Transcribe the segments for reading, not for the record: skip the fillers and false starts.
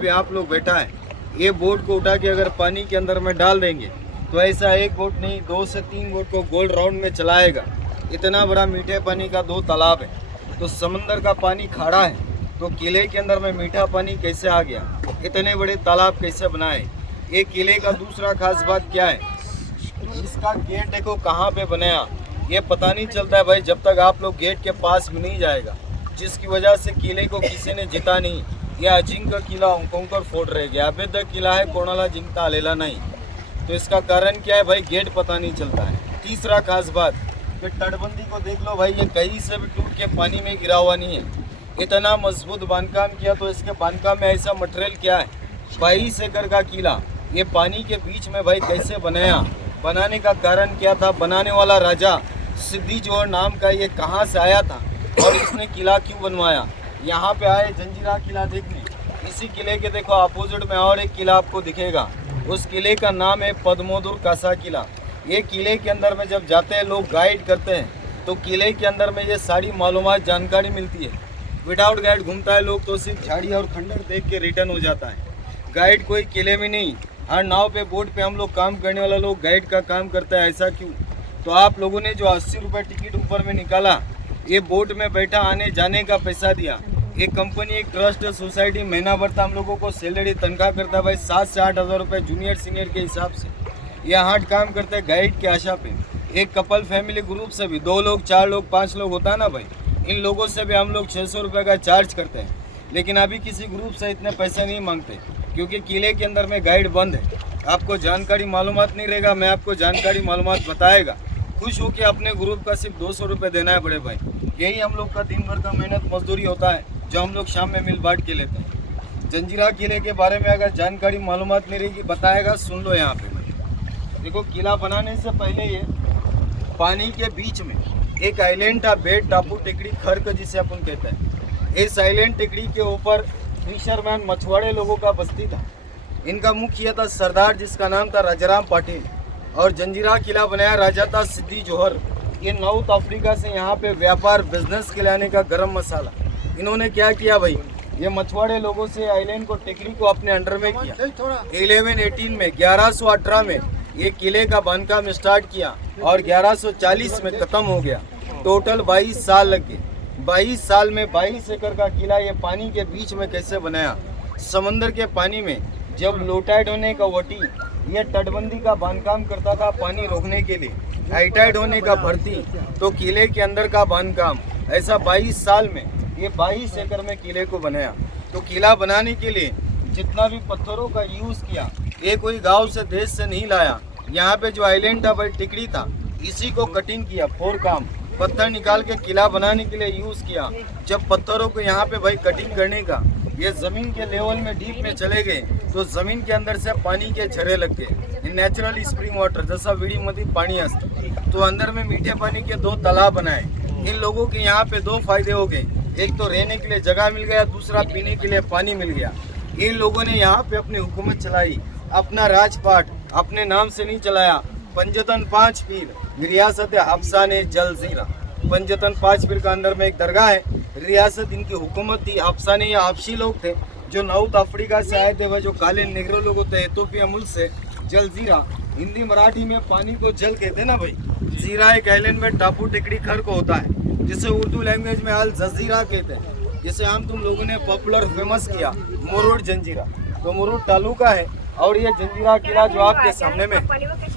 भी आप लोग बैठा है, ये बोट को उठा के अगर पानी के अंदर में डाल देंगे तो ऐसा एक बोट नहीं 2 से 3 बोट को गोल राउंड में चलाएगा। इतना बड़ा मीठे पानी का 2 तालाब है, तो समंदर का पानी खारा है, तो किले के अंदर में मीठा पानी कैसे आ गया, इतने बड़े तालाब कैसे बनाए। ये किले का दूसरा खास बात क्या है, इसका गेट देखो कहाँ पे बनाया, ये पता नहीं चलता है भाई जब तक आप लोग गेट के पास में नहीं जाएगा, जिसकी वजह से किले को किसी ने जीता नहीं। यह अजिंक्य किला उंकोंकर फोर्ट रह गया, अवैध किला है, कोणाला जिंकता आलेला नहीं। तो इसका कारण क्या है भाई, गेट पता नहीं चलता है। तीसरा खास बात कि तटबंदी को देख लो भाई, ये कहीं से भी टूट के पानी में गिरा हुआ नहीं है। इतना मजबूत बांधकाम किया, तो इसके बांधकाम में ऐसा मटेरियल क्या है, 22 एकड़ का किला ये पानी के बीच में भाई कैसे बनाया, बनाने का कारण क्या था, बनाने वाला राजा सिद्दी जोहर नाम का ये कहाँ से आया था और इसने किला क्यों बनवाया। यहाँ पे आए जंजीरा किला देखने, इसी किले के देखो अपोजिट में और एक किला आपको दिखेगा, उस किले का नाम है पद्मोदुर कासा किला। ये किले के अंदर में जब जाते हैं लोग गाइड करते हैं, तो किले के अंदर में ये सारी मालूमात जानकारी मिलती है। विदाउट गाइड घूमता है लोग तो सिर्फ झाड़ी और खंडर देख के रिटर्न हो जाता है। गाइड कोई किले में नहीं, हर नाव पे बोट पे हम लोग काम करने वाला लोग गाइड का काम करता है। ऐसा क्यों, तो आप लोगों ने जो 80 रुपये टिकट ऊपर में निकाला, ये बोट में बैठा आने जाने का पैसा दिया। एक कंपनी, एक ट्रस्ट सोसाइटी महीना भर हम लोगों को सैलरी तनख्वाह करता है भाई 7 से 8 हज़ार रुपये जूनियर सीनियर के हिसाब से। ये हार्ड काम करते हैं गाइड के आशा पे। एक कपल फैमिली ग्रुप से भी 2 लोग 4 लोग 5 लोग होता है ना भाई, इन लोगों से भी हम लोग 600 रुपये का चार्ज करते हैं। लेकिन अभी किसी ग्रुप से इतने पैसे नहीं मांगते, क्योंकि किले के अंदर में गाइड बंद है। आपको जानकारी मालूमात नहीं रहेगा, मैं आपको जानकारी मालूमात बताएगा। खुश हो कि अपने ग्रुप का सिर्फ 200 रुपये देना है बड़े भाई। यही हम लोग का दिन भर का मेहनत मजदूरी होता है, जो हम लोग शाम में मिल बांट के लेते हैं। जंजीरा किले के बारे में अगर जानकारी मालूमात नहीं रहेगी बताएगा, सुन लो। यहाँ पे देखो, किला बनाने से पहले ये पानी के बीच में एक आइलैंड था, बेट टापू टेकड़ी खर्क जिसे अपन कहते हैं। इस आइलैंड टेकड़ी के ऊपर फिशरमैन मछुआरे लोगों का बस्ती था। इनका मुखिया था सरदार, जिसका नाम था राजाराम पाटिल, और जंजीरा किला बनाया राजा था सिद्दी जोहर। ये साउथ अफ्रीका से यहाँ पे व्यापार बिजनेस के लाने का गरम मसाला। इन्होंने क्या किया भाई, ये मछुआरे लोगों से आइलैंड को टेकड़ी को अपने अंडर में किया। 1118 में 1118 में ये किले का बांधकाम स्टार्ट किया और 1140 में खत्म हो गया। टोटल 22 साल लग गए। 22 साल में 22 एकड़ का किला ये पानी के बीच में कैसे बनाया। समंदर के पानी में जब लो टाइड होने का वटी ये तटबंदी का बांधकाम करता था पानी रोकने के लिए, हाई टाइड होने का भर्ती, तो किले के अंदर का बांधकाम ऐसा 22 साल में ये 22 एकड़ में किले को बनाया। तो किला बनाने के लिए जितना भी पत्थरों का यूज़ किया, ये कोई गांव से देश से नहीं लाया। यहाँ पे जो आइलैंड था भाई टिकड़ी था, इसी को कटिंग किया, 4 काम पत्थर निकाल के किला बनाने के लिए यूज़ किया। जब पत्थरों को यहाँ पे भाई कटिंग करने का ये ज़मीन के लेवल में डीप में चले गए, तो ज़मीन के अंदर से पानी के झरे लग गए। नेचुरल स्प्रिंग वाटर जैसा विडीमध्ये पानी असतं, तो अंदर में मीठे पानी के 2 तालाब बनाए। इन लोगों के यहाँ पे 2 फायदे हो गए, एक तो रहने के लिए जगह मिल गया, दूसरा पीने के लिए पानी मिल गया। इन लोगों ने यहाँ पे अपनी हुकूमत चलाई, अपना राजपाट अपने नाम से नहीं चलाया। पंजतन 5 पीर रियासत हफ्साने जलजीरा, पंजतन 5 पीर का अंदर में एक दरगाह है, रियासत इनकी हुकूमत थी। हफ्साने या हफ्सी लोग थे जो साउथ अफ्रीका से आए थे, वह जो काले निगरो लोग होते हैं इथोपिया मुल्क से। जलजीरा हिंदी मराठी में पानी को जल कहते हैं ना भाई। जीरा एक आइलैंड में टापू टेकड़ी खर को होता है, जिसे उर्दू लैंग्वेज में अल जजीरा कहते हैं, जिसे हम तुम लोगों ने पॉपुलर फेमस किया मुरुड जंजीरा। तो मुरुड तालुका है और ये जंजीरा किला जो आपके सामने में,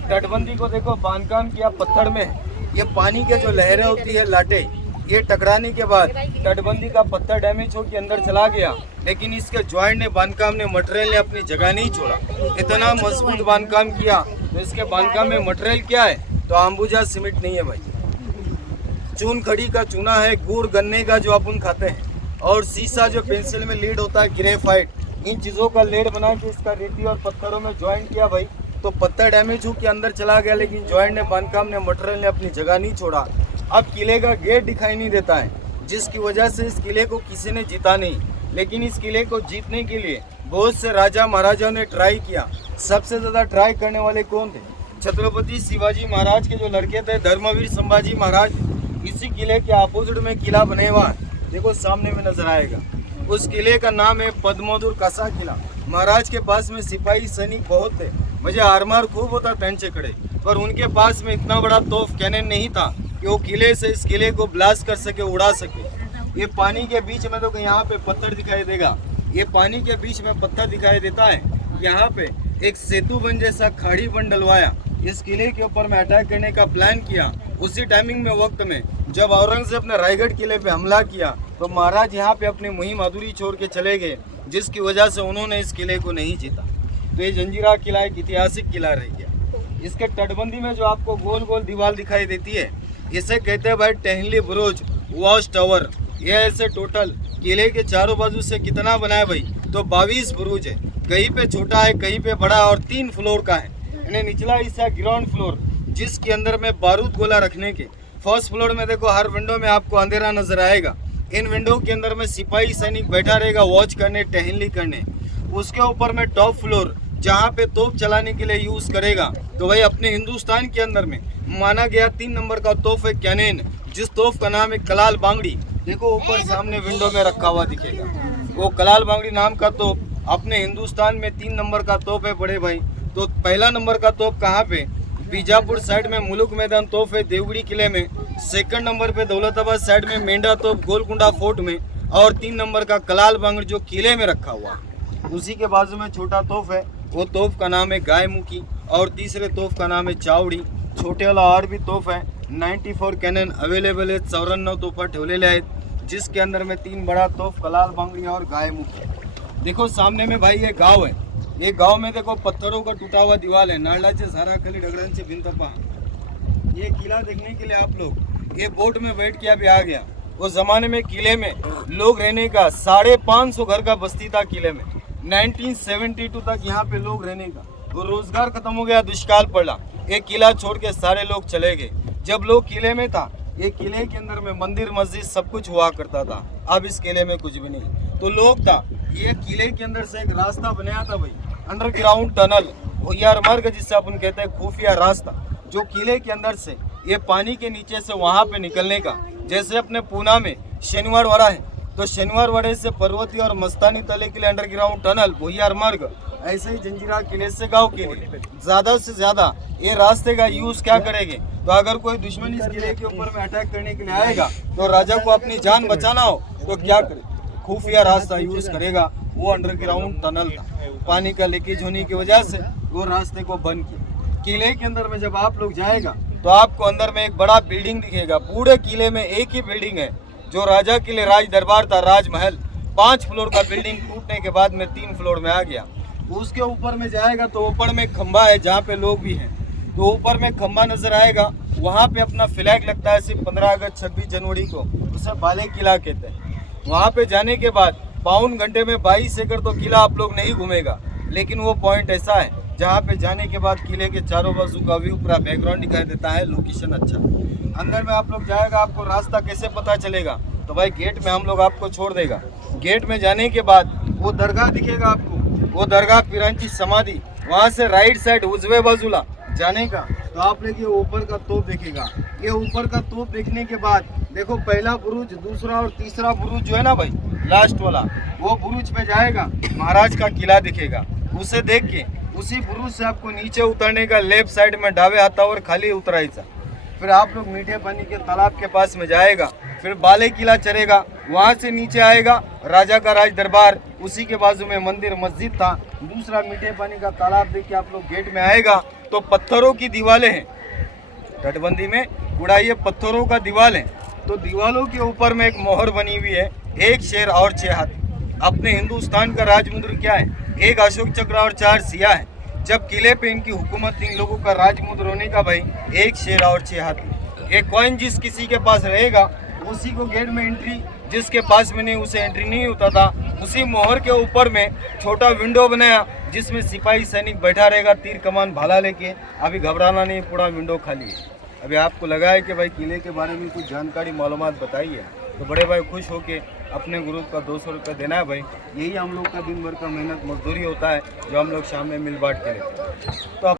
तटबंदी को देखो बांधकाम किया पत्थर में। ये पानी के जो लहरें होती है लाटे, ये टकराने के बाद तटबंदी का पत्थर डैमेज होकर अंदर चला गया, लेकिन इसके ज्वाइंट ने बांधकाम ने मटेरियल ने अपनी जगह नहीं छोड़ा। इतना मजबूत बांधकाम किया। तो इसके बांधकाम में मटेरियल क्या है, तो अंबुजा सीमेंट नहीं है भाई, चून खड़ी का चूना है, गुड़ गन्ने का जो अपन खाते हैं, और शीशा जो पेंसिल में लीड होता है ग्रेफाइट, इन चीज़ों का लेड बना के इसका रेती और पत्थरों में ज्वाइंट किया भाई। तो पत्थर डैमेज होकर अंदर चला गया, लेकिन ज्वाइंट ने बांधकाम ने मटेरियल ने अपनी जगह नहीं छोड़ा। अब किले का गेट दिखाई नहीं देता है, जिसकी वजह से इस किले को किसी ने जीता नहीं। लेकिन इस किले को जीतने के लिए बहुत से राजा महाराजाओं ने ट्राई किया। सबसे ज़्यादा ट्राई करने वाले कौन थे, छत्रपति शिवाजी महाराज के जो लड़के थे धर्मवीर संभाजी महाराज। इसी किले के अपोजिट में किला बने हुआ, देखो सामने में नजर आएगा, उस किले का नाम है पद्मोदुर कासा किला। महाराज के पास में सिपाही सैनिक बहुत थे, मुझे आरमार खूब होता त्यांचे कडे, पर उनके पास में इतना बड़ा तोफ कैनन नहीं था कि वो किले से इस किले को ब्लास्ट कर सके, उड़ा सके। ये पानी के बीच में तो यहाँ पे पत्थर दिखाई देगा, ये पानी के बीच में पत्थर दिखाई देता है। यहाँ पे एक सेतु बन जैसा खाड़ी बन डलवाया, इस किले के ऊपर में अटैक करने का प्लान किया। उसी टाइमिंग में वक्त में जब औरंगजेब ने रायगढ़ किले पे हमला किया तो महाराज यहाँ पे अपनी मुहिम अधूरी छोड़ के चले गए, जिसकी वजह से उन्होंने इस किले को नहीं जीता। तो ये जंजीरा किला एक ऐतिहासिक किला रह गया। इसके तटबंदी में जो आपको गोल गोल दीवार दिखाई देती है, इसे कहते हैं भाई टहली बुरुज, वॉच टावर। ये ऐसे टोटल किले के चारों बाजू से कितना बना है भाई, तो 22 बुरुज है। कहीं पे छोटा है, कहीं पे बड़ा, और 3 फ्लोर का है। यानी निचला हिस्सा ग्राउंड फ्लोर, जिसके अंदर में बारूद गोला रखने के। फर्स्ट फ्लोर में देखो हर विंडो में आपको अंधेरा नजर आएगा। इन विंडो के अंदर में सिपाही सैनिक बैठा रहेगा वॉच करने, टहली करने। उसके ऊपर में टॉप फ्लोर जहाँ पे तोप चलाने के लिए यूज करेगा। तो भाई अपने हिंदुस्तान के अंदर में माना गया 3 नंबर का तोप है कैनन, जिस तोप का नाम है कलाल बांगड़ी। देखो ऊपर सामने विंडो में रखा हुआ दिखेगा, वो कलाल बांगड़ी नाम का तोप अपने हिंदुस्तान में 3 नंबर का तोप है बड़े भाई। तो पहला नंबर का तोप कहाँ पे, बीजापुर साइड में मुलुक मैदान तोप है देवगढ़ी किले में। सेकंड नंबर पे दौलताबाद साइड में मेंढा तोप गोलकुंडा फोर्ट में। और 3 नंबर का कलाल बांगड़ जो किले में रखा हुआ। उसी के बाजू में छोटा तोप है, वो तोप का नाम है गाय मुखी। और तीसरे तोप का नाम है चावड़ी। छोटे वाला और भी तोप है 94 कैनन अवेलेबल है। 94 तोफा ठेवलेले आहेत, जिसके अंदर में 3 बड़ा तोप कलाल बांगड़ी और गाय मुखी। देखो सामने में भाई ये गाँव है। ये गांव में देखो पत्थरों का टूटा हुआ दीवार है, नारळाचे झाडाखाली दगडांची भिंत पहा। ये किला देखने के लिए आप लोग ये बोट में बैठ के अभी आ गया। उस जमाने में किले में लोग रहने का 550 घर का बस्ती था किले में। 1972 तक यहाँ पे लोग रहने का, वो रोजगार खत्म हो गया, दुष्काल पड़ा, ये किला छोड़ के सारे लोग चले गए। जब लोग किले में था, ये किले के अंदर में मंदिर मस्जिद सब कुछ हुआ करता था। अब इस किले में कुछ भी नहीं। तो लोग था, ये किले के अंदर से एक रास्ता बनाया था भाई, अंडरग्राउंड टनल, यार मार्ग जिससे अपन कहते हैं खुफिया रास्ता, जो किले के अंदर से ये पानी के नीचे से वहाँ पे निकलने का। जैसे अपने पूना में शनिवार वाड़ा है, तो शनिवार वाड़े से पर्वती और मस्तानी तले के लिए अंडरग्राउंड टनल भोहियार मार्ग, ऐसे ही जंजीरा किले से गांव के लिए ज्यादा से ज्यादा ये रास्ते का यूज क्या करेंगे। तो अगर कोई दुश्मन इस किले के ऊपर में अटैक करने के लिए आएगा, तो राजा को अपनी जान बचाना हो तो क्या करे, खुफिया रास्ता यूज करेगा। वो अंडरग्राउंड टनल था, पानी का लीकेज होने की वजह से वो रास्ते को बंद किया। किले के अंदर में जब आप लोग जाएगा तो आपको अंदर में एक बड़ा बिल्डिंग दिखेगा। पूरे किले में एक ही बिल्डिंग है, जो राजा के लिए राज दरबार था, राजमहल। 5 फ्लोर का बिल्डिंग टूटने के बाद में 3 फ्लोर में आ गया। उसके ऊपर में जाएगा तो ऊपर में खंबा है जहाँ पे लोग भी हैं। तो ऊपर में खंबा नजर आएगा, वहाँ पे अपना फ्लैग लगता है सिर्फ 15 अगस्त 26 जनवरी को, उसे बाले किला कहते हैं। वहाँ पे जाने के बाद 52 घंटे में 22 एकड़ तो किला आप लोग नहीं घूमेगा, लेकिन वो पॉइंट ऐसा है जहाँ पे जाने के बाद किले के चारों बाजू का व्यू पूरा बैकग्राउंड दिखाई देता है, लोकेशन अच्छा। अंदर में आप लोग जाएगा, आपको रास्ता कैसे पता चलेगा, तो भाई गेट में हम लोग आपको छोड़ देगा। गेट में जाने के बाद वो दरगाह दिखेगा आपको, वो दरगाह पीरांची समाधि। वहाँ से राइट साइड उजवे बाजूला जाने का, तो आप लोग ये ऊपर का तोप देखेगा। ये ऊपर का तोप देखने के बाद देखो पहला बुरुज, दूसरा और तीसरा बुरुज जो है ना भाई, लास्ट वाला, वो बुरुज पे जाएगा, महाराज का किला दिखेगा। उसे देख के उसी बुरुज से आपको नीचे उतरने का, लेफ्ट साइड में डावे हाथावर खाली उतरायचा। फिर आप लोग मीठे पानी के तालाब के पास में जाएगा, फिर बाले किला चलेगा, वहाँ से नीचे आएगा राजा का राज दरबार, उसी के बाजू में मंदिर मस्जिद था। दूसरा मीठे पानी का तालाब देख के आप लोग गेट में आएगा तो पत्थरों की दीवारें हैं, तटबंदी में पूरा ये पत्थरों का दीवार है। तो दीवारों के ऊपर में एक मोहर बनी हुई है, 1 शेर और 6 हाथी। अपने हिंदुस्तान का राजमुद्र क्या है, 1 अशोक चक्र और 4 सिया है। जब किले पे इनकी हुकूमत थी, इन लोगों का राजमुद्र होने का भाई 1 शेर और 6 हाथी। एक कॉइन जिस किसी के पास रहेगा उसी को गेट में एंट्री, जिसके पास में नहीं उसे एंट्री नहीं होता था। उसी मोहर के ऊपर में छोटा विंडो बनाया, जिसमें सिपाही सैनिक बैठा रहेगा तीर कमान भाला लेके। अभी घबराना नहीं, पूरा विंडो खाली है। अभी आपको लगा है कि भाई किले के बारे में कुछ जानकारी मालूमात बताई है, तो बड़े भाई खुश होके अपने ग्रुप का 200 रुपये देना है भाई। यही हम लोग का दिन भर का मेहनत मजदूरी होता है, जो हम लोग शाम में मिल बांट के लेते हैं। तो